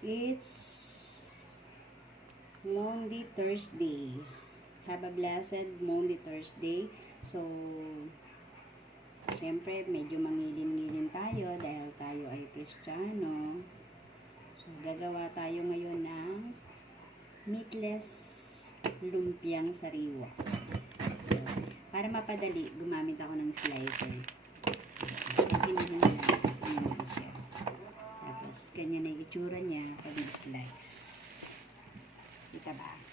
It's Monday, Thursday. Have a blessed Monday, Thursday. So, syempre, medyo mangilin-ngilin tayo dahil tayo ay Kristiyano. So, gagawa tayo ngayon ng meatless lumpiang sariwa. So, para mapadali, gumamit ako ng slicer. Ginahan na lang siya. Tapos, ganyan na yung itsura niya pag slice. Kita ba?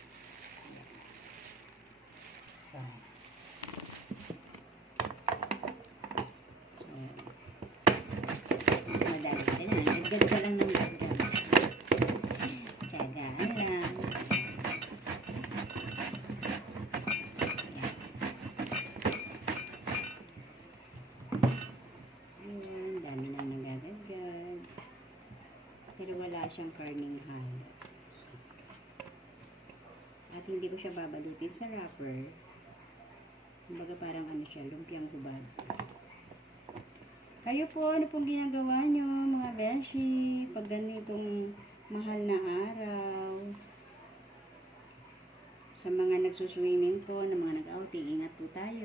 Pero wala siyang karningan. At hindi ko siya babalutin sa wrapper. Kumbaga parang ano siya, lumpiang hubad. Kayo po, ano pong ginagawa nyo, mga beshi, pag ganitong mahal na araw? Sa mga nagsuswimming po, na mga nag-outing, ingat po tayo.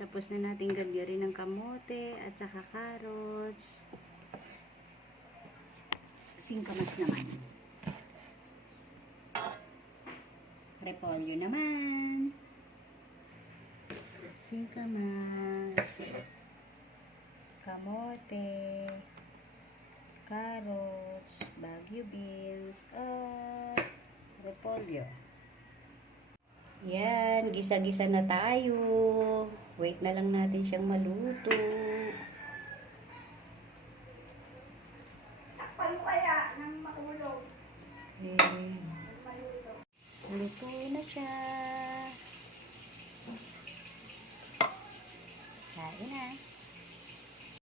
Tapos na natin gagyarin ng kamote at saka carrots. Singkamas naman. Repolyo naman. Singkamas. Kamote. Carrots. Baguio beans. At repolyo. Yan, gisa-gisa na tayo. Wait na lang natin siyang maluto. Takpan mo kaya ng makulog. Eh, luto na siya. Kain na.